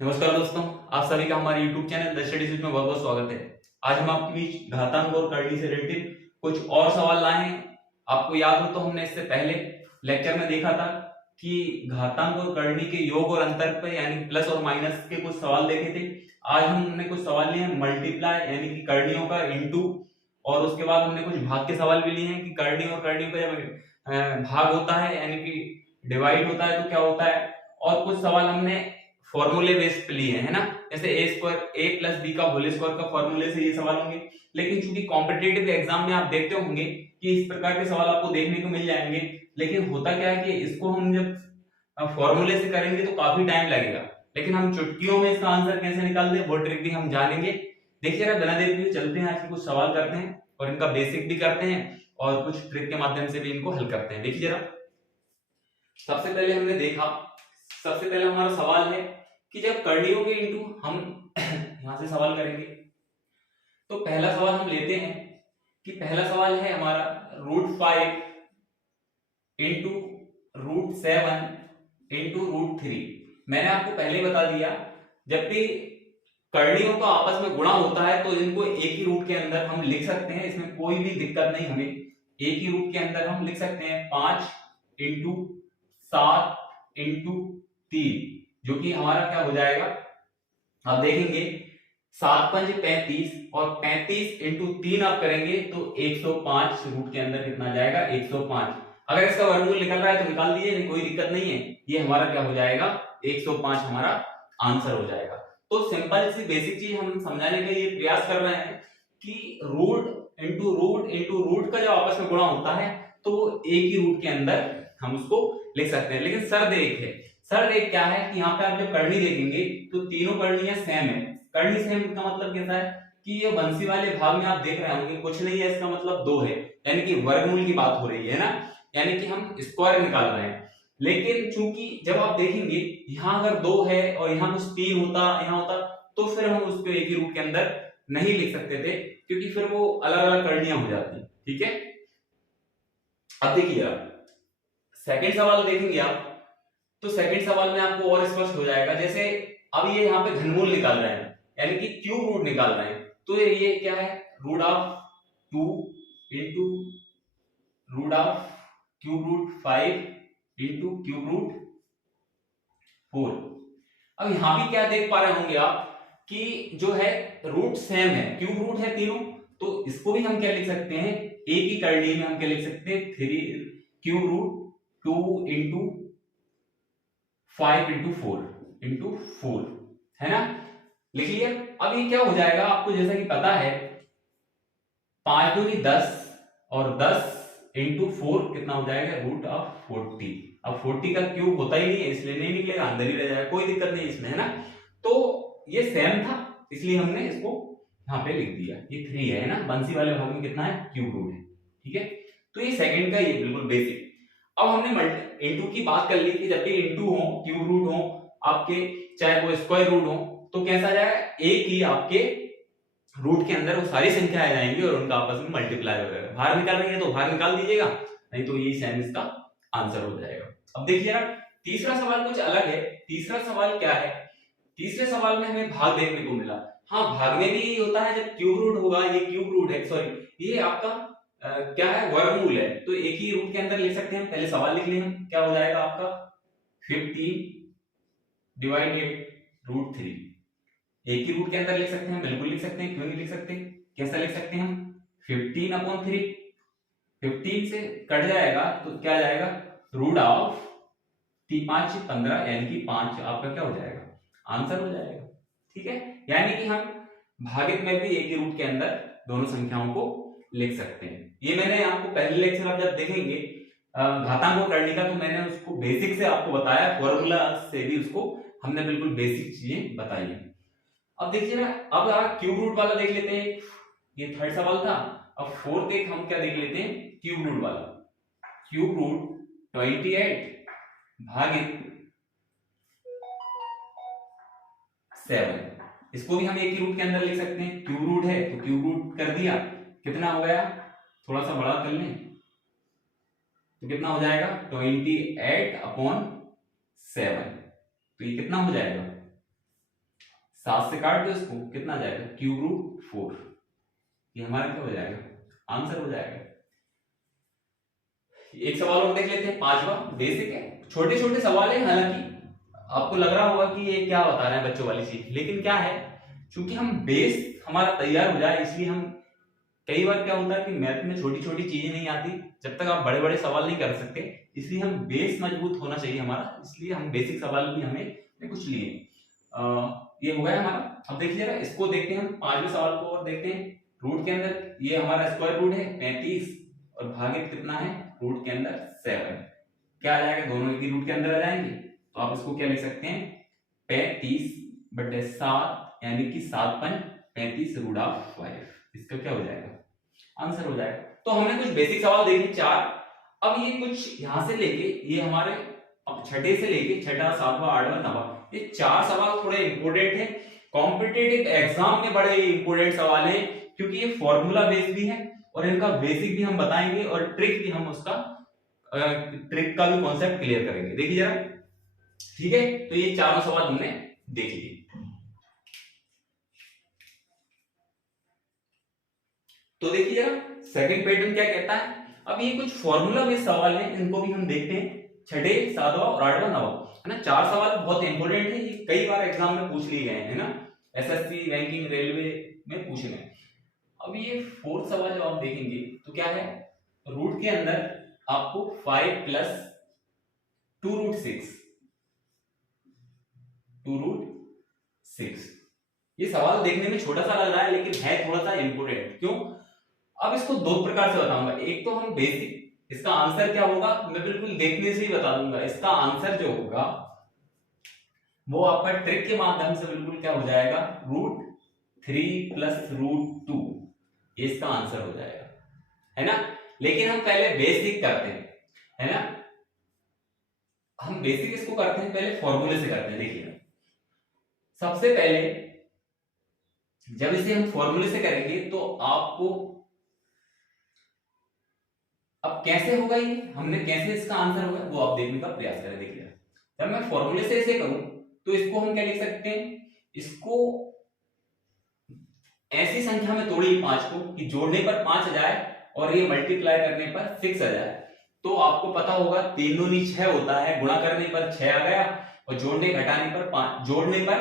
नमस्कार दोस्तों, आप सभी का हमारे YouTube channel the study switch में बहुत बहुत स्वागत है। आज हम आपके बीच घातांक और करनी से रिलेटेड कुछ और सवाल लाए हैं। आपको याद हो तो हमने इससे पहले लेक्चर में देखा था कि घातांक और करनी के योग और अंतर पे यानी प्लस और माइनस के कुछ सवाल देखे थे। आज हमने कुछ सवाल लिए हैं मल्टीप्लाई यानी कि करणियों का इनटू, और उसके बाद हमने कुछ भाग के सवाल भी लिए हैं कि करनी और करनी का जब भाग होता है यानी कि डिवाइड होता है तो क्या होता है। और कुछ सवाल हमने फॉर्मूले बेस्ड पे लिए है ना, जैसे ए स्क्वायर ए प्लस बी का होल स्क्वायर का फॉर्मूले से ये सवाल होंगे। लेकिन चूंकि कॉम्पिटिटिव एग्जाम में आप देखते होंगे कि इस प्रकार के सवाल आपको देखने को मिल जाएंगे, लेकिन होता क्या है कि इसको हम जब फॉर्मूले से करेंगे तो काफी टाइम लगेगा, लेकिन हम चुटकियों में इसका आंसर कैसे निकाल दें वो ट्रिक भी हम जानेंगे। देखिए जरा बिना देर के चलते हैं, आज के कुछ सवाल करते हैं और इनका बेसिक भी करते हैं और कुछ ट्रिक के माध्यम से भी इनको हल करते हैं। देखिए जरा, सबसे पहले हमने देखा, सबसे पहले हमारा सवाल है कि जब कर्णियों के इनटू हम यहां से सवाल करेंगे तो पहला सवाल हम लेते हैं कि पहला सवाल है हमारा √5 इंटू √7 इंटू √3। मैंने आपको पहले ही बता दिया, जब भी कर्णियों का आपस में गुणा होता है तो इनको एक ही रूट के अंदर हम लिख सकते हैं, इसमें कोई भी दिक्कत नहीं। हमें एक ही रूट के अंदर हम लिख सकते हैं 5 इंटू 7 इंटू 3, जो कि हमारा क्या हो जाएगा, आप देखेंगे 7 पंज 35 और 35 इंटू 3 आप करेंगे तो 105 रूट के अंदर कितना जाएगा 105। अगर इसका वर्गमूल निकल रहा है तो निकाल दीजिए, नहीं कोई दिक्कत नहीं है। ये हमारा क्या हो जाएगा 105 हमारा आंसर हो जाएगा। तो सिंपल सी बेसिक चीज हम समझाने के लिए प्रयास कर रहे हैं कि रूट इंटू रूट का जब आपस में गुणा होता है तो एक ही रूट के अंदर हम उसको लिख सकते हैं। लेकिन शर्त एक है, शर्त एक क्या है कि यहाँ पे आप जब करनी देखेंगे तो तीनों करनियां सेम है। करनी सेम का मतलब कैसा है कि ये बंसी वाले भाग में आप देख रहे होंगे कुछ नहीं है, इसका मतलब 2 है, यानी कि वर्गमूल की बात हो रही है ना, यानी कि हम स्क्वायर निकाल रहे हैं। लेकिन चूंकि जब आप देखेंगे यहाँ अगर 2 है और यहाँ कुछ 3 होता यहाँ होता तो फिर हम उसको एक ही रूट के अंदर नहीं लिख सकते थे, क्योंकि फिर वो अलग अलग करनियां हो जाती। ठीक है, अब देखिए आप सेकंड सवाल देखेंगे आप तो सेकंड सवाल में आपको और स्पष्ट हो जाएगा। जैसे अब ये यहाँ पे घनमूल निकाल रहे हैं यानी कि क्यूब रूट निकाल रहे हैं, तो ये क्या है √2 इंटू √5 इंटू √4। अब यहां भी क्या देख पा रहे होंगे आप कि जो है रूट सेम है, क्यूब रूट है तीनों, तो इसको भी हम क्या लिख सकते हैं, एक ही करनी में हम क्या लिख सकते हैं 3 √2 इंटू 5 इंटू 4 है ना, लिख लिया। अब ये क्या हो जाएगा, आपको जैसा कि पता है 5 दूनी 10 और 10 इंटू 4 कितना हो जाएगा √40। अब 40 का क्यूब होता ही नहीं है इसलिए नहीं निकलेगा, अंदर ही रह जाएगा, कोई दिक्कत नहीं इसमें, है ना। तो ये सेम था इसलिए हमने इसको यहाँ पे लिख दिया, ये 3 है ना, बंसी वाले भाग में कितना है क्यूब रूट है। ठीक है, तो ये सेकंड का ये बिल्कुल बेसिक। अब हमने इनटू की बात कर ली कि जब भी इनटू हो क्यूब रूट हो आपके, चाहे वो स्क्वायर रूट हो, तो कैसा जाएगा एक ही आपके रूट के अंदर वो सारी संख्या आ जाएंगी और उनका आपस में मल्टीप्लाई हो जाएगा। बाहर निकाल रही है तो बाहर निकाल दीजिएगा, नहीं तो यही सेम इसका आंसर हो जाएगा। अब देखिए ना, तीसरा सवाल कुछ अलग है। तीसरा सवाल क्या है, तीसरे सवाल में हमें भाग देखने को मिला। हाँ, भाग में भी होता है जब क्यूब रूट होगा, ये क्यूब रूट है, सॉरी ये आपका क्या है वर्गमूल है, तो एक ही रूट के अंदर लिख सकते हैं। पहले सवाल लिख लें हम, क्या हो जाएगा आपका 15 डिवाइडेड √3। एक ही रूट के अंदर लिख सकते हैं, बिल्कुल लिख सकते हैं, क्यों नहीं लिख सकते, कैसा लिख सकते हैं हम 15/3, 15 से कट जाएगा तो क्या जाएगा √5 15 यानी कि 5 आपका क्या हो जाएगा आंसर हो जाएगा। ठीक है, यानी कि हम भागित में भी एक ही रूट के अंदर दोनों संख्याओं को लिख सकते हैं। ये मैंने आपको पहले लेक्चर आप जब देखेंगे घातांक को करने का, तो मैंने उसको बेसिक से आपको बताया, फॉर्मूला से भी उसको हमने बिल्कुल बेसिक चीजें बताई है। अब देखिए ना, अब आप क्यूब रूट वाला देख लेते हैं, ये थर्ड सवाल था। अब फोर्थ एक हम क्या देख लेते हैं क्यूब रूट वाला, क्यूब रूट 28 भागित 7, इसको भी हम एक ही रूट के अंदर लिख सकते हैं, क्यूब रूट है तो क्यूब रूट कर दिया, कितना हो गया, थोड़ा सा बड़ा कर लें तो कितना हो जाएगा 28/7, तो ये कितना हो जाएगा 7 से काट दो इसको, कितना आ जाएगा क्यूब रूट 4। ये हमारा क्या हो जाएगा, आंसर हो जाएगा। एक सवाल और देख लेते हैं, 5वां, बेसिक है, छोटे छोटे सवाल है, हालांकि आपको लग रहा होगा कि ये क्या बता रहे हैं बच्चों वाली चीज, लेकिन क्या है, चूंकि हम बेस हमारा तैयार हो जाए, इसलिए हम कई बार क्या होता है कि मैथ में छोटी छोटी चीजें नहीं आती, जब तक आप बड़े बड़े सवाल नहीं कर सकते, इसलिए हम बेस मजबूत होना चाहिए हमारा, इसलिए हम बेसिक सवाल भी हमें कुछ लिए। ये हो गया हमारा। अब देखिए जरा इसको देखते हैं हम, 5वें सवाल को और देखते हैं। रूट के अंदर ये हमारा स्क्वायर रूट है 35 और भागित कितना है रूट के अंदर 7, क्या आ जाएगा, दोनों एक ही रूट के अंदर आ जाएंगे, तो आप इसको क्या लिख सकते हैं 35/7 यानी कि 7×5 √5, इसका क्या हो जाएगा, आंसर हो जाएगा। तो हमने कुछ बेसिक सवाल देखे 4। अब ये कुछ यहां से लेके ये हमारे छठे से लेके छठा, 7वां, 8वां, 9वां, ये 4 सवाल थोड़े इंपोर्टेंट है, कॉम्पिटिटिव एग्जाम में बड़े इंपोर्टेंट सवाल है, क्योंकि ये फॉर्मूला बेस्ड भी है और इनका बेसिक भी हम बताएंगे और ट्रिक भी हम उसका ट्रिक का भी कॉन्सेप्ट क्लियर करेंगे। देखिए जरा, ठीक है, तो ये चारों सवाल हमने देख लिए। तो देखिए जरा सेकंड पैटर्न क्या कहता है। अब ये कुछ फॉर्मूला बेस्ड सवाल हैं, इनको भी हम देखते हैं, छठे, 7वां और 8वां, 9वां, है ना। 4 सवाल बहुत इंपोर्टेंट है, ये कई बार एग्जाम में पूछ लिए गए हैं, है ना, एसएससी, बैंकिंग, रेलवे में पूछे गए। अब ये 4th सवाल जब आप देखेंगे तो क्या है, रूट के अंदर आपको 5 + 2√6, 2√6, ये सवाल देखने में छोटा सा लग रहा है लेकिन है थोड़ा सा इंपोर्टेंट। क्यों? अब इसको 2 प्रकार से बताऊंगा, एक तो हम बेसिक, इसका आंसर क्या होगा मैं बिल्कुल देखने से ही बता दूंगा, इसका आंसर जो होगा वो आपका ट्रिक के माध्यम से बिल्कुल क्या हो जाएगा, √3 + √2, ये इसका आंसर हो जाएगा, है ना। लेकिन हम पहले बेसिक करते हैं, है ना, हम बेसिक इसको करते हैं पहले फॉर्मूले से करते हैं। देखिए सबसे पहले जब इसे हम फॉर्मूले से करेंगे तो आपको, अब कैसे होगा ये, हमने कैसे इसका आंसर होगा वो आप देखने का प्रयास करें। देखिए जब मैं फॉर्मूले से इसे करूं तो इसको हम क्या लिख सकते हैं, इसको ऐसी संख्या में तोड़िए 5 को कि जोड़ने पर 5 आ जाए और ये मल्टीप्लाई करने पर 6 आ जाए। तो आपको पता होगा 3 दूनी 6 होता है, गुणा करने पर 6 आ गया और जोड़ने घटाने पर 5, जोड़ने पर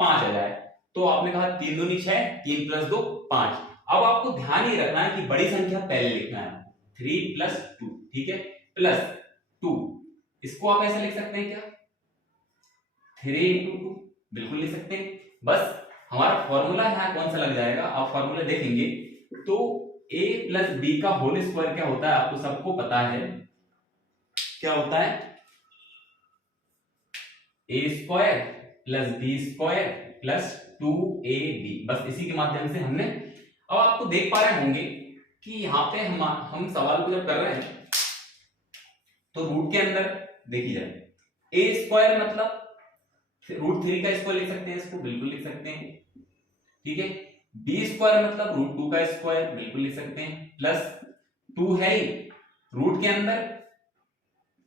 5 आ जाए। तो आपने कहा 3 दूनी 6, 3 + 2 5। अब आपको ध्यान ये रखना है कि बड़ी संख्या पहले लिखना है, 3 + 2, ठीक है, +2, इसको आप ऐसे लिख सकते हैं क्या, 3 × 2, बिल्कुल लिख सकते हैं। बस हमारा फॉर्मूला यहाँ कौन सा लग जाएगा, आप फॉर्मूला देखेंगे तो a + b का होल स्क्वायर क्या होता है, आपको सबको पता है क्या होता है, a² + b² + 2ab। बस इसी के माध्यम से हमने, अब आपको देख पा रहे होंगे कि यहाँ पे हम सवाल को जब कर रहे हैं तो रूट के अंदर देखिए a² मतलब √3 का स्क्वायर लिख सकते हैं, इसको बिल्कुल लिख सकते हैं, ठीक है, b² मतलब √2 का स्क्वायर बिल्कुल लिख सकते हैं, +2 है ही रूट के अंदर,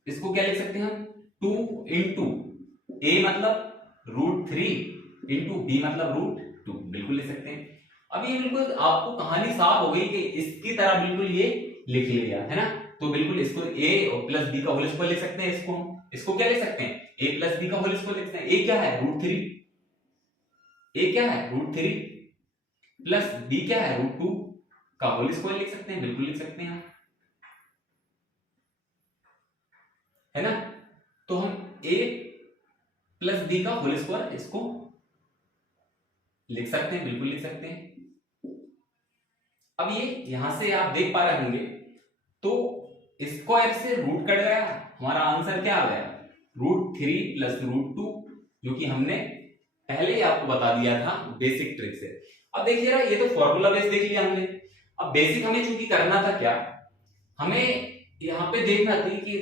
इसको क्या लिख सकते हैं हम, 2 × a मतलब √3 × b मतलब √2, बिल्कुल लिख सकते हैं। अब ये बिल्कुल आपको कहानी साफ हो गई कि इसकी तरह बिल्कुल ये लिख लिया, है ना। तो बिल्कुल इसको a और +b का होल स्क्वायर लिख सकते हैं, इसको क्या लिख सकते हैं, a + b का होल स्क्वायर लिख सकते हैं। a क्या है √3, a क्या है √3 प्लस b क्या है √2 का होल स्क्वायर लिख सकते हैं, बिल्कुल लिख सकते हैं, है ना। तो हम a + b का होल स्क्वायर इसको लिख सकते हैं, बिल्कुल लिख सकते हैं। अब ये यहां से आप देख पा रहे होंगे तो स्क्वायर से रूट कट गया, हमारा आंसर क्या आ गया, √3 + √2, जो कि हमने पहले ही आपको बता दिया था बेसिक ट्रिक से। अब देखिए जरा, ये तो फॉर्मूला बेस देख लिया हमने, अब बेसिक हमें चूंकि करना था क्या, हमें यहाँ पे देखना थी कि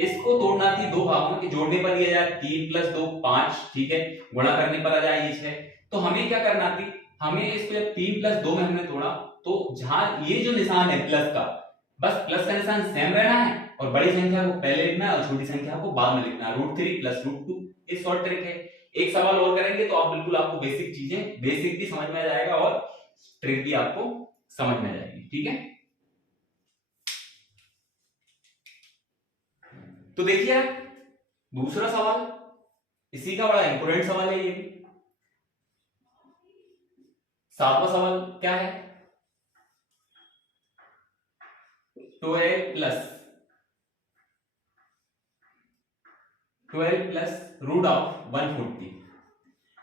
इसको तोड़ना थी 2 भागों में, कि जोड़ने पर ये जाए 3 + 2 5, ठीक है, गुणा करने पर आ जाए ये 6। तो हमें क्या करना थी, हमें इसको जब 3 + 2 में हमने तोड़ा तो जहां ये जो निशान है प्लस का, बस प्लस का निशान सेम रहना है और बड़ी संख्या को पहले लिखना है और छोटी संख्या को बाद में लिखना है, √3 + √2, ये शॉर्ट ट्रिक है। एक सवाल और करेंगे तो आप बिल्कुल आपको बेसिक चीजें बेसिक भी समझ में आ जाएगा और ट्रिक भी आपको समझ में आ जाएगी। ठीक है, तो देखिए दूसरा सवाल इसी का बड़ा इंपोर्टेंट सवाल है ये भी। सातवां सवाल क्या है, 12 प्लस रूट ऑफ 140।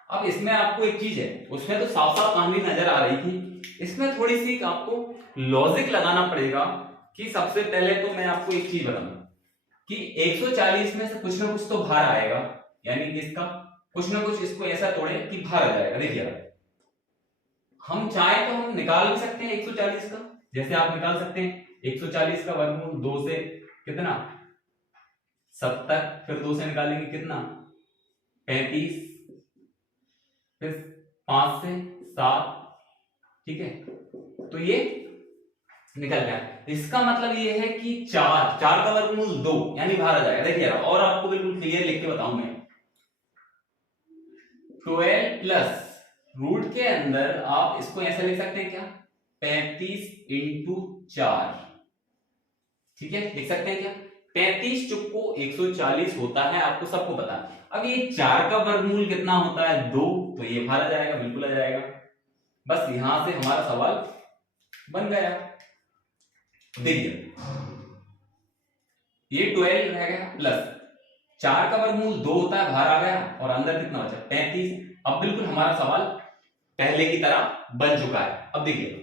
अब इसमें आपको एक चीज है, उसमें तो साफ साफ कहानी नजर आ रही थी, इसमें थोड़ी सी आपको लॉजिक लगाना पड़ेगा। कि सबसे पहले तो मैं आपको एक चीज बताऊं कि 140 में से कुछ ना कुछ तो बाहर आएगा, यानी कि इसका कुछ ना कुछ इसको ऐसा तोड़े कि बाहर आ जाएगा। देखिए हम चाहे तो हम निकाल भी सकते हैं 140 का, जैसे आप निकाल सकते हैं 140 का वर्गमूल 2 से कितना 70, फिर 2 से निकालेंगे कितना 35, फिर 5 से 7, ठीक है, तो ये निकल गया। इसका मतलब ये है कि 4 का वर्गमूल 2 यानी बाहर आ जाएगा। देखिए और आपको बिल्कुल क्लियर लिख के बताऊं मैं, 12 प्लस रूट के अंदर आप इसको ऐसा लिख सकते हैं क्या 35 इंटू 4, ठीक है, लिख सकते हैं क्या 35 चुप्पो 140 होता है, आपको सबको पता है। अब ये 4 का वर्गमूल कितना होता है 2, तो ये बाहर आ जाएगा, बिल्कुल आ जाएगा। बस यहां से हमारा सवाल बन गया। देखिए ये 12 रह गया प्लस 4 का वर्गमूल 2 होता है, बाहर आ गया, और अंदर कितना बचा 35। अब बिल्कुल हमारा सवाल पहले की तरह बन चुका है। अब देखिए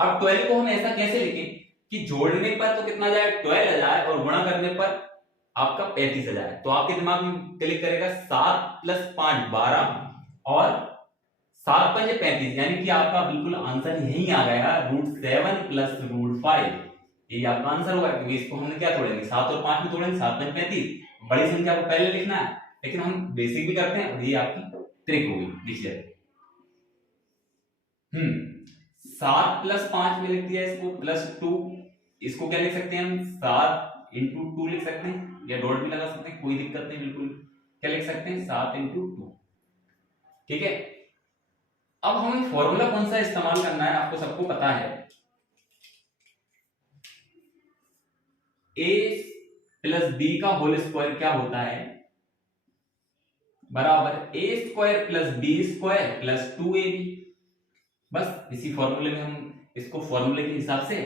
अब 12 को हम ऐसा कैसे लिखें कि जोड़ने पर तो कितना जाए 12 आ जाए और गुणा करने पर आपका 35 आ जाए। तो आपके दिमाग में क्लिक करेगा 7 प्लस 5 12 और 7 पंजे 35, यानी कि आपका बिल्कुल आंसर यही आ गया √7 प्लस √5। ये आपका आंसर होगा, क्योंकि इसको हमने क्या तोड़ेंगे 7 और 5 में तोड़ेंगे, 7 पंजे 35, बड़ी संख्या को पहले लिखना है, लेकिन हम बेसिक भी करते हैं और ये आपकी ट्रिक होगी। देखिए 7 प्लस 5 में लिख दिया इसको प्लस 2, इसको क्या लिख सकते हैं हम 7 इंटू 2 लिख सकते हैं, या डॉट भी लगा सकते हैं, कोई दिक्कत नहीं, बिल्कुल क्या लिख सकते हैं 7 इंटू 2, ठीक है। अब हमें फॉर्मूला कौन सा इस्तेमाल करना है आपको सबको पता है, a प्लस b का होल स्क्वायर क्या होता है बराबर a square plus b square plus 2ab। बस इसी फॉर्मूले में हम इसको फॉर्मूले के हिसाब से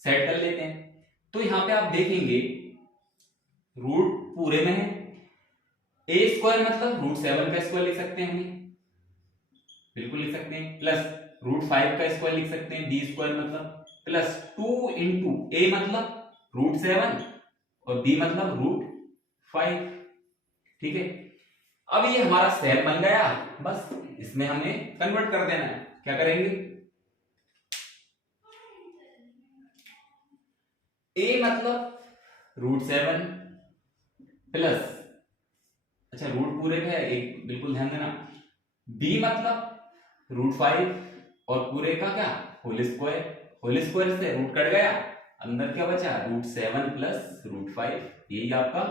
सेट कर लेते हैं। तो यहां पे आप देखेंगे रूट पूरे में है, a स्क्वायर मतलब √7 का स्क्वायर लिख सकते हैं हम, बिल्कुल लिख सकते हैं, प्लस √5 का स्क्वायर लिख सकते हैं, b स्क्वायर मतलब प्लस 2 इंटू a मतलब √7 और b मतलब √5, ठीक है। अब ये हमारा सेम बन गया, बस इसमें हमें कन्वर्ट कर देना है। क्या करेंगे a मतलब √7 प्लस, अच्छा रूट पूरे पे है एक, बिल्कुल ध्यान देना, b मतलब √5 और पूरे का क्या होल स्क्वायर से रूट कट गया, अंदर क्या बचा √7 प्लस √5, यही आपका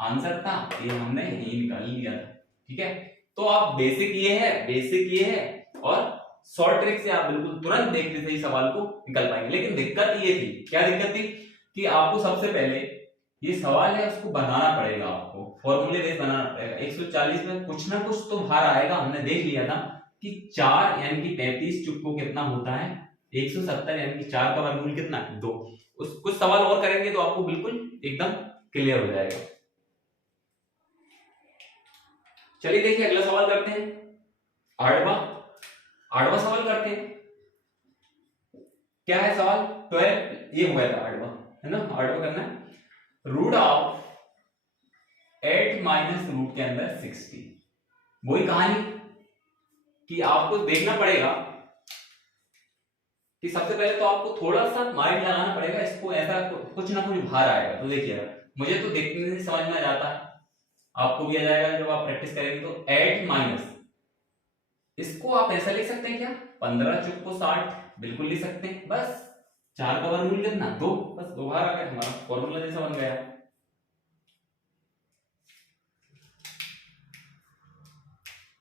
आंसर था, ये हमने यही निकाल लिया था, ठीक है। तो आप बेसिक ये है और शॉर्ट ट्रिक से आप बिल्कुल तुरंत देखते से ही सवाल को निकल पाएंगे। लेकिन दिक्कत ये थी, क्या दिक्कत थी कि आपको सबसे पहले ये सवाल है उसको बनाना पड़ेगा, आपको फॉर्मूले बेस बनाना पड़ेगा। 140 में कुछ ना कुछ तो बाहर आएगा, हमने देख लिया था कि 4 यानी कि 35 चुप्पो कितना होता है 170, यानी कि 4 का वर्गमूल कितना 2। उस कुछ सवाल और करेंगे तो आपको बिल्कुल एकदम क्लियर हो जाएगा। चलिए देखिए अगला सवाल करते हैं, आठवां सवाल करते हैं। क्या है सवाल 12, ये हो गया था आठवां, है ना, आठवां करना है रूट ऑफ 8 माइनस रूट के अंदर 60। वही कहानी कि आपको देखना पड़ेगा कि सबसे पहले तो आपको थोड़ा सा माइंड लगाना पड़ेगा, इसको ऐसा कुछ ना कुछ बाहर आएगा। तो देखिए मुझे तो देखने से समझ में आ जाता है, आपको भी आ जाएगा जब आप प्रैक्टिस करेंगे। तो 8 माइनस, इसको आप ऐसा लिख सकते हैं क्या 15 चुप्पो 60, बिल्कुल लिख सकते हैं। बस 4 का वर्गमूल कितना 2, बस 2 बाहर आ गया, हमारा फॉर्मूला जैसा बन गया।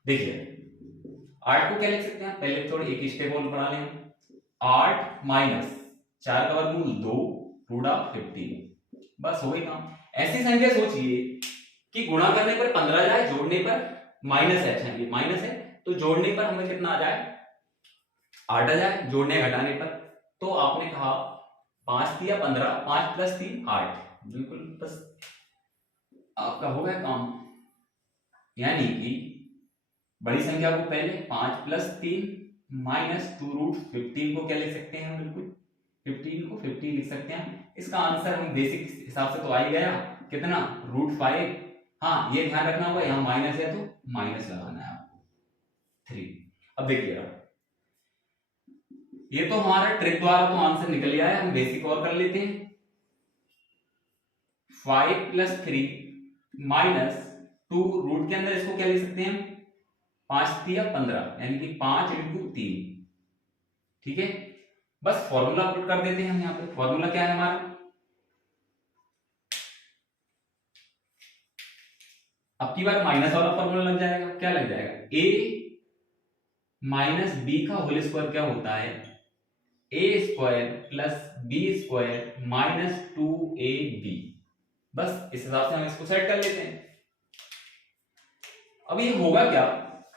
देखिए 8 को क्या लिख सकते हैं, पहले थोड़ी एक स्टेप और बढ़ा लें। 8 माइनस 4 का वर्गमूल 2 रूट ऑफ 15, बस हो गई काम। ऐसी संख्या सोचिए कि गुणा करने पर 15 जाए, जोड़ने पर माइनस है, अच्छा ये माइनस है तो जोड़ने पर हमें कितना आ जाए 8 आ जाए, जोड़ने घटाने पर। तो आपने कहा 5 दिया 15, 5 प्लस 3 8, बिल्कुल बस आपका हो गया काम। यानी कि बड़ी संख्या को पहले 5 प्लस 3 माइनस 2 रूट 15 को क्या लिख सकते हैं, बिल्कुल 15 को 50 लिख सकते हैं। इसका आंसर हम बेसिक हिसाब से तो आ ही गया, कितना रूट 5। हाँ ये ध्यान रखना होगा, यहाँ माइनस है तो माइनस लगाना है आपको 3। अब देखिएगा ये तो हमारा ट्रिक द्वारा तो आंसर निकल गया है, हम बेसिक और कर लेते हैं। 5 प्लस 3 माइनस 2 रूट के अंदर इसको क्या लिख सकते हैं, 5 दिया 15 यानी कि 5 इंटू 3, ठीक है। बस फॉर्मूला पुट कर देते हैं हम यहाँ पे। फॉर्मूला क्या है हमारा, अब की बार माइनस वाला फॉर्मूला लग जाएगा। क्या लग जाएगा, a माइनस बी का होल स्क्वायर क्या होता है, A square plus B square minus 2ab। बस इस हिसाब से हम इसको सेट कर लेते हैं। अब ये होगा क्या,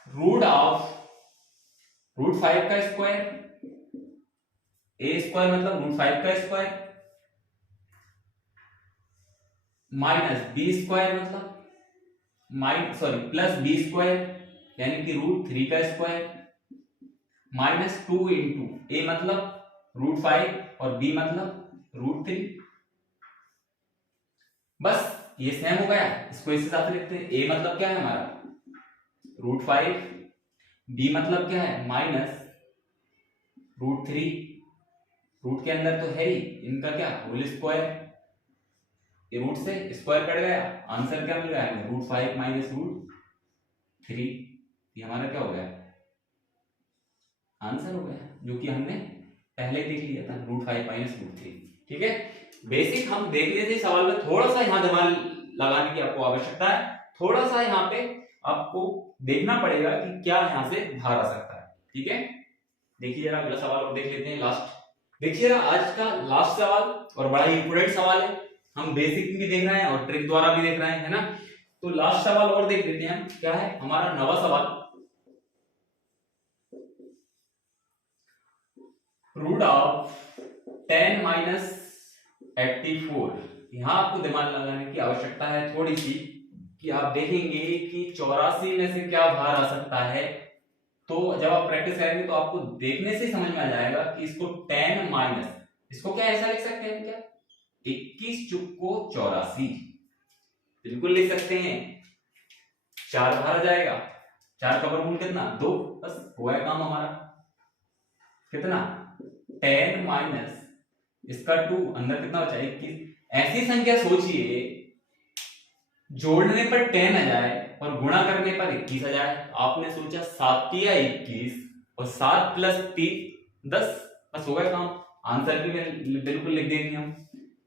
रूट ऑफ रूट 5 का स्क्वायर, ए स्क्वायर मतलब रूट 5 का स्क्वायर माइनस बी स्क्वायर मतलब प्लस बी स्क्वायर यानी कि रूट 3 का स्क्वायर माइनस 2 इंटू ए मतलब रूट 5 और बी मतलब रूट 3। बस ये सेम हो गया, इसको इस हिसाब से लिखते हैं। ए मतलब क्या है हमारा रूट 5, बी मतलब क्या है माइनस रूट 3, रूट के अंदर तो है ही इनका क्या होल स्क्वायर, ये रूट से स्क्वायर कट गया, आंसर क्या मिल गया रूट 5 माइनस रूट 3। ये हमारा क्या हो गया आंसर हो गया, जो कि हमने पहले देख लिया था रूट 5 माइनस रूट 3, ठीक है। बेसिक हम देख लेते सवाल में, थोड़ा सा यहाँ दिमाग लगाने की आपको आवश्यकता है, थोड़ा सा यहाँ पे आपको देखना पड़ेगा कि क्या यहाँ से बाहर आ सकता है, ठीक है। देखिए जरा अगला सवाल और देख लेते हैं लास्ट। देखिए जरा आज का लास्ट सवाल और बड़ा ही इंपोर्टेंट सवाल है, हम बेसिक भी देख रहे हैं और ट्रिक द्वारा भी देख रहे हैं, है ना। तो लास्ट सवाल और देख लेते हैं, क्या है हमारा नवा सवाल, रूट ऑफ 10 माइनस 84। यहां आपको दिमाग लगाने की आवश्यकता है थोड़ी सी, कि आप देखेंगे कि 84 में से क्या बाहर आ सकता है। तो जब आप प्रैक्टिस करेंगे तो आपको देखने से समझ में आ जाएगा कि इसको 10 माइनस, इसको क्या ऐसा लिख सकते हैं क्या 21 चुक्को 84, बिल्कुल लिख सकते हैं। 4 बाहर आ जाएगा, 4 का वर्गमूल कितना 2, बस हुआ है काम हमारा। कितना 10 माइनस इसका 2, अंदर कितना बचा 21। ऐसी संख्या सोचिए जोड़ने पर 10 आ जाए और गुणा करने पर 21 आ जाए। आपने सोचा 7 या 21 और 7 प्लस 3 10, बस हो गया काम। आंसर भी बिल्कुल लिख देंगे हम,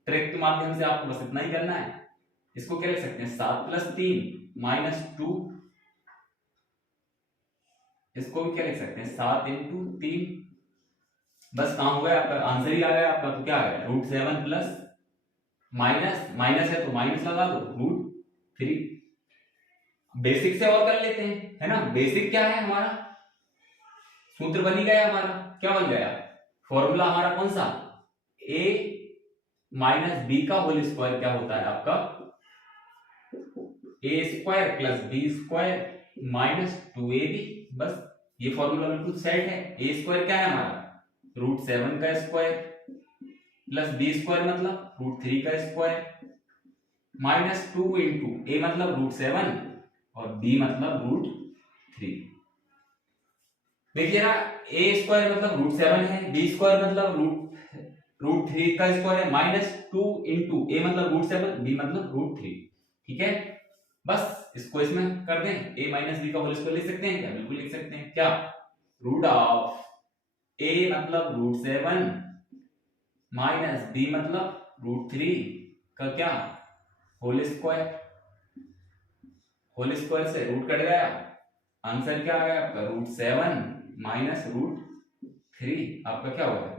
ट्रिक के माध्यम से आपको बस इतना ही करना है। इसको क्या लिख सकते हैं 7 प्लस 3 माइनस 2, इसको भी क्या लिख सकते हैं 7 इंटू 3, बस काम हो गया आपका, आंसर ही आ गया आपका। तो क्या आ गया रूट 7 प्लस माइनस माइनस है तो माइनस लगा दो रूट 3। बेसिक से और कर लेते हैं, है ना। बेसिक क्या है हमारा, सूत्र बन ही गया हमारा, क्या बन गया फॉर्मूला हमारा कौन सा, a माइनस बी का होल स्क्वायर क्या होता है आपका A square plus B square minus 2ab। बस ये फॉर्मूला बिल्कुल सेट है। ए स्क्वायर क्या है हमारा रूट 7 का स्क्वायर प्लस बी स्क्वायर मतलब रूट 3 का स्क्वायर माइनस 2 इंटू ए मतलब रूट 7 और बी मतलब रूट 3। देखिए ना ए स्क्वायर मतलब रूट 7 है, बी स्क्वायर मतलब रूट 3 का स्क्वायर है, माइनस 2 इंटू ए मतलब रूट 7, बी मतलब रूट 3, ठीक है। बस इसको इसमें कर दें, a माइनस बी का होल स्क्वायर लिख सकते हैं क्या, बिल्कुल लिख सकते हैं। क्या रूट ऑफ a मतलब रूट 7 माइनस बी मतलब रूट 3 का क्या होल स्क्वायर, होल स्क्वायर से रूट कट गया, आंसर क्या आ गया आपका √7 माइनस √3 आपका क्या होगा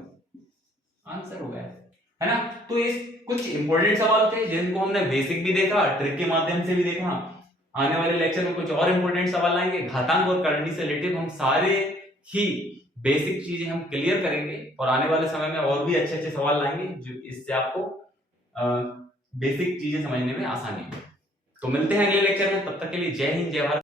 आंसर हो गया है ना। तो ये कुछ इंपॉर्टेंट सवाल थे जिनको हमने बेसिक भी देखा, ट्रिक के माध्यम से भी देखा। आने वाले लेक्चर में कुछ और इंपॉर्टेंट सवाल लाएंगे, घातांक और करनी से रिलेटेड हम सारे ही बेसिक चीजें हम क्लियर करेंगे और आने वाले समय में और भी अच्छे अच्छे सवाल लाएंगे जो इससे आपको बेसिक चीजें समझने में आसानी हो। तो मिलते हैं अगले लेक्चर में, तब तक के लिए जय हिंद जय भारत।